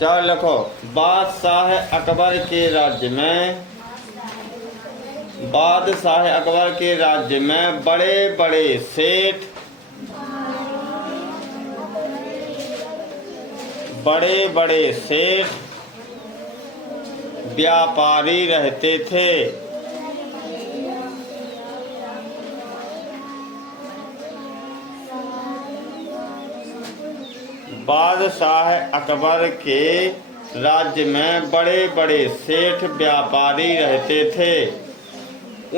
चार लिखो। बादशाह अकबर के राज्य में, बादशाह अकबर के राज्य में बड़े बड़े सेठ, बड़े बड़े सेठ व्यापारी रहते थे। बादशाह अकबर के राज्य में बड़े बड़े सेठ व्यापारी रहते थे।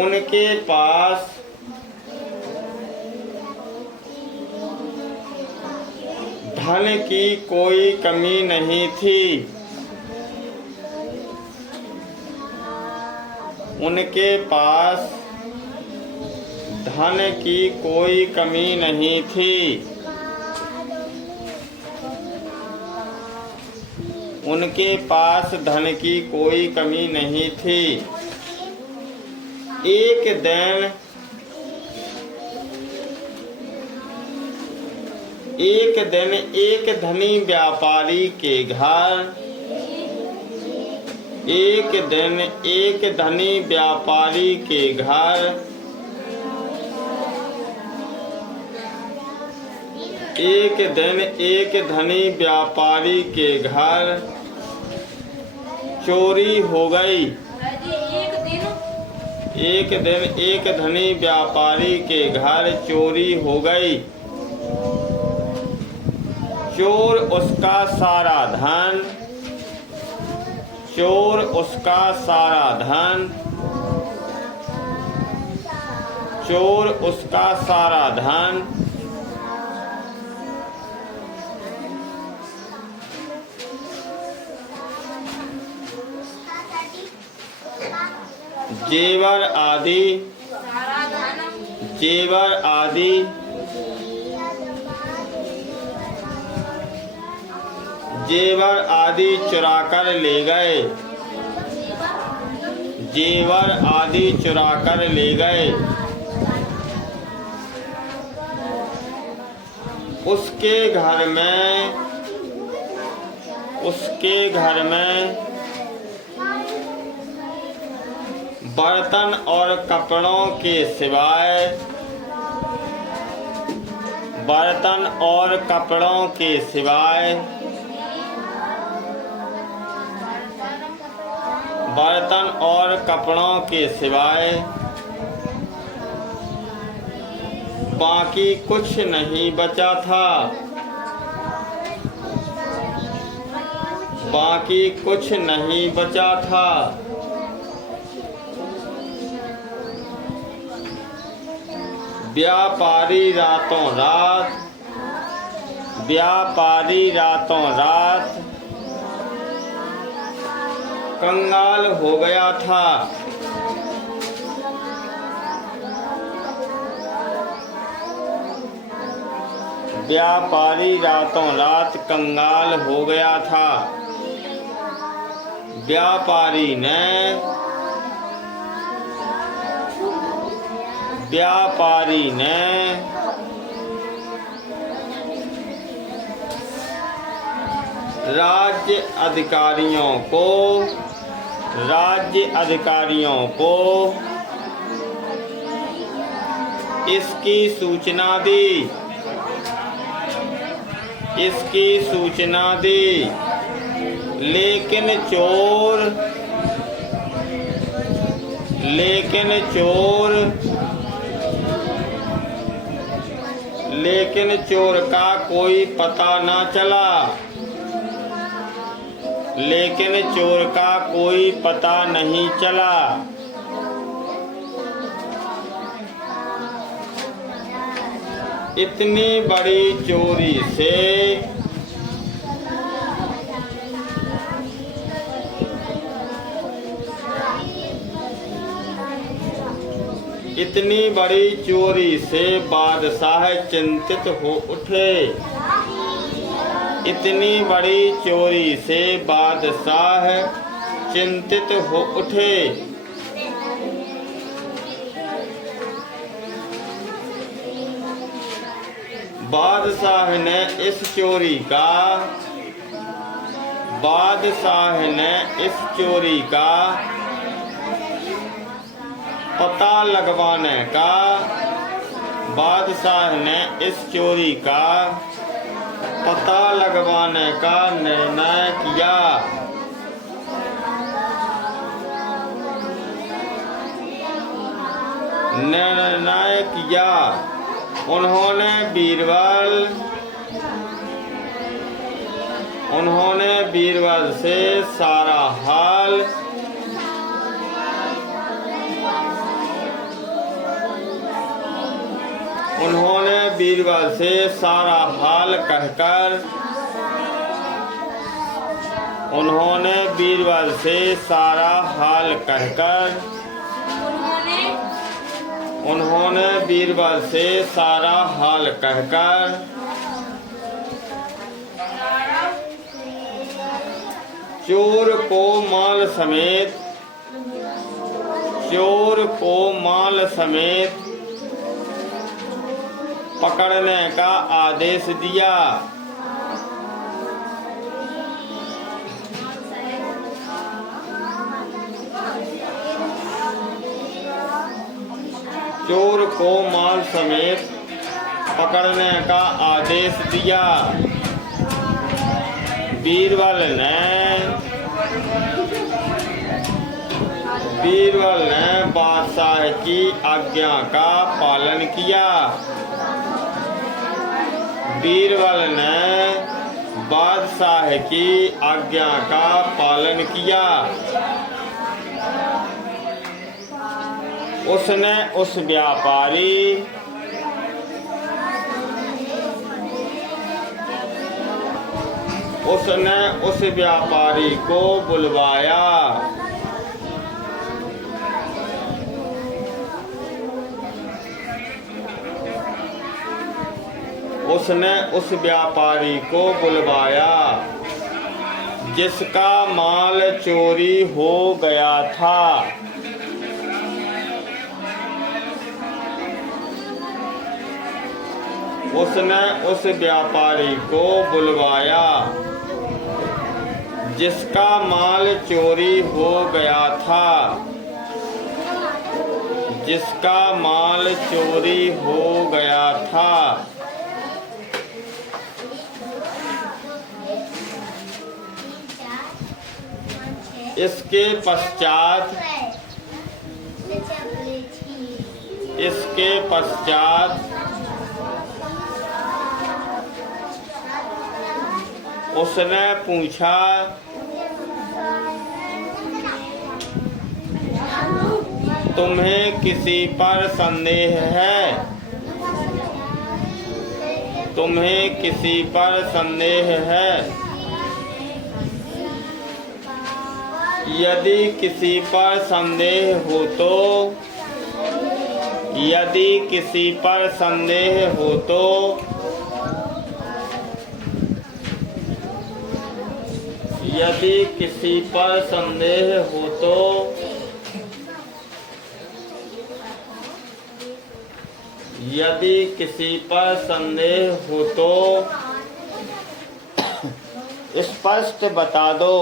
उनके पास धन की कोई कमी नहीं थी। उनके पास धन की कोई कमी नहीं थी। उनके पास धन की कोई कमी नहीं थी। एक दिन एक धनी व्यापारी के घर, एक दिन एक धनी व्यापारी के घर एक दिन एक धनी व्यापारी के घर चोरी हो गई। एक दिन एक धनी व्यापारी के घर चोरी हो गई। चोर उसका सारा धन, चोर उसका सारा धन, चोर उसका सारा धन जेवर आदि, जेवर आदि जेवर आदि चुरा कर ले गए। जेवर आदि चुरा कर ले गए। उसके घर में, उसके घर में बर्तन और कपड़ों के सिवाय, बर्तन और कपड़ों के सिवाय, बर्तन और कपड़ों के सिवाय बाकी कुछ नहीं बचा था। बाकी कुछ नहीं बचा था। व्यापारी रातों रात, व्यापारी रातों रात कंगाल हो गया था। व्यापारी रातों रात कंगाल हो गया था। व्यापारी ने, व्यापारी ने राज्य अधिकारियों को, राज्य अधिकारियों को इसकी सूचना दी, इसकी सूचना दी। लेकिन चोर, लेकिन चोर, लेकिन चोर का कोई पता न चला। लेकिन चोर का कोई पता नहीं चला। इतनी बड़ी चोरी से, इतनी बड़ी चोरी से बादशाह चिंतित हो उठे। इतनी बड़ी चोरी से बादशाह चिंतित हो उठे। बादशाह ने इस चोरी का बादशाह ने इस चोरी का पता लगवाने का बादशाह ने इस चोरी का पता लगवाने का निर्णय किया। उन्होंने बीरबल से सारा हाल कहकर चोर को माल समेत पकड़ने का आदेश दिया। चोर को माल समेत पकड़ने का आदेश दिया। बीरबल ने बादशाह की आज्ञा का पालन किया। बीरबल ने बादशाह की आज्ञा का पालन किया। उसने उस व्यापारी को बुलवाया। जिसका माल चोरी हो गया था। उसने उस व्यापारी को बुलवाया जिसका माल चोरी हो गया था। इसके पश्चात उसने पूछा, तुम्हें किसी पर संदेह है? यदि किसी पर संदेह हो तो स्पष्ट बता दो।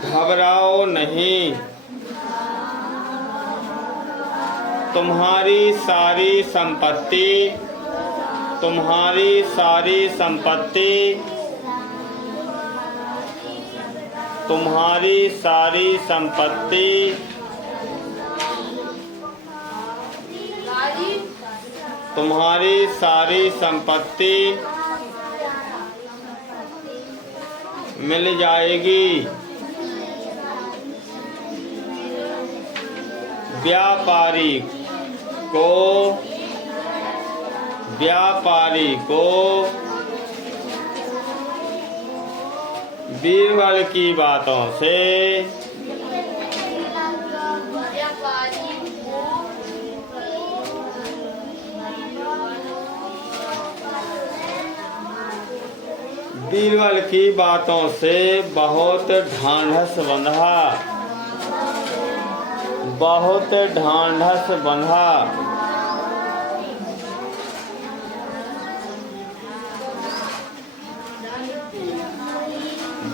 घबराओ नहीं, तुम्हारी सारी संपत्ति मिल जाएगी। व्यापारी को बीरबल की बातों से बीरबल की बातों से बहुत ढांढस बंधा, बहुत ढांढस बंधा।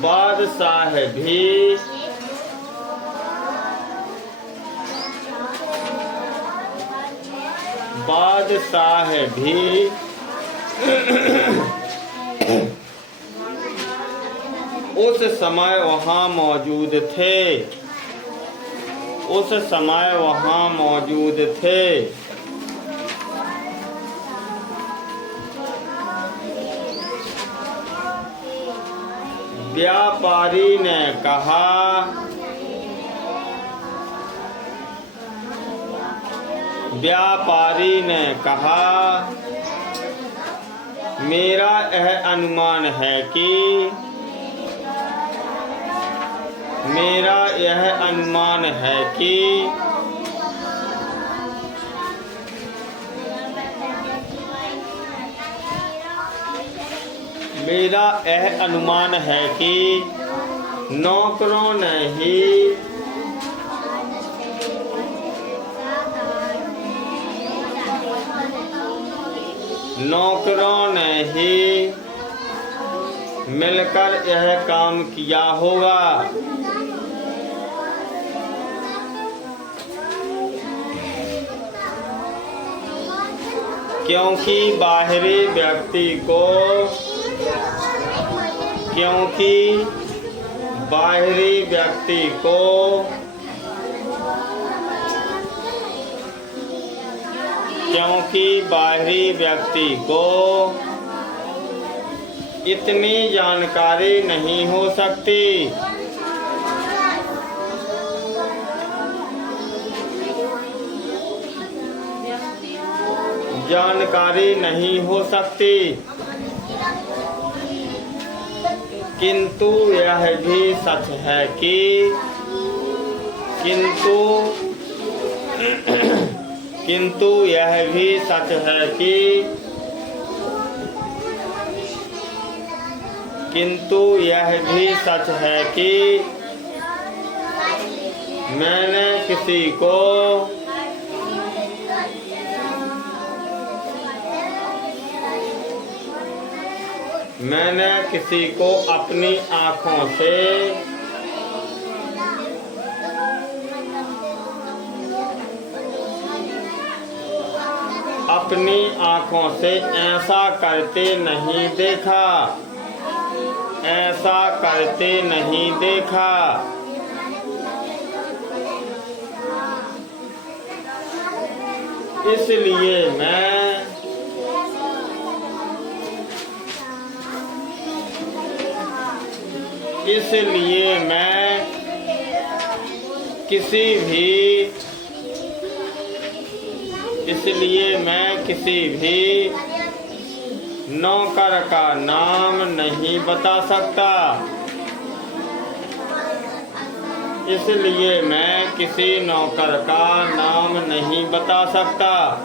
बादशाह भी उस समय वहाँ मौजूद थे, उस समय वहाँ मौजूद थे। व्यापारी ने कहा, व्यापारी ने कहा, मेरा यह अनुमान है कि, मेरा यह अनुमान है कि मेरा यह अनुमान है कि नौकरों ने ही मिलकर यह काम किया होगा। क्योंकि बाहरी व्यक्ति को इतनी जानकारी नहीं हो सकती। जानकारी नहीं हो सकती, किंतु यह भी सच है कि किंतु यह भी सच है कि मैंने किसी को अपनी आँखों से ऐसा करते नहीं देखा। इसलिए मैं किसी भी नौकर का नाम नहीं बता सकता। इसलिए मैं किसी नौकर का नाम नहीं बता सकता।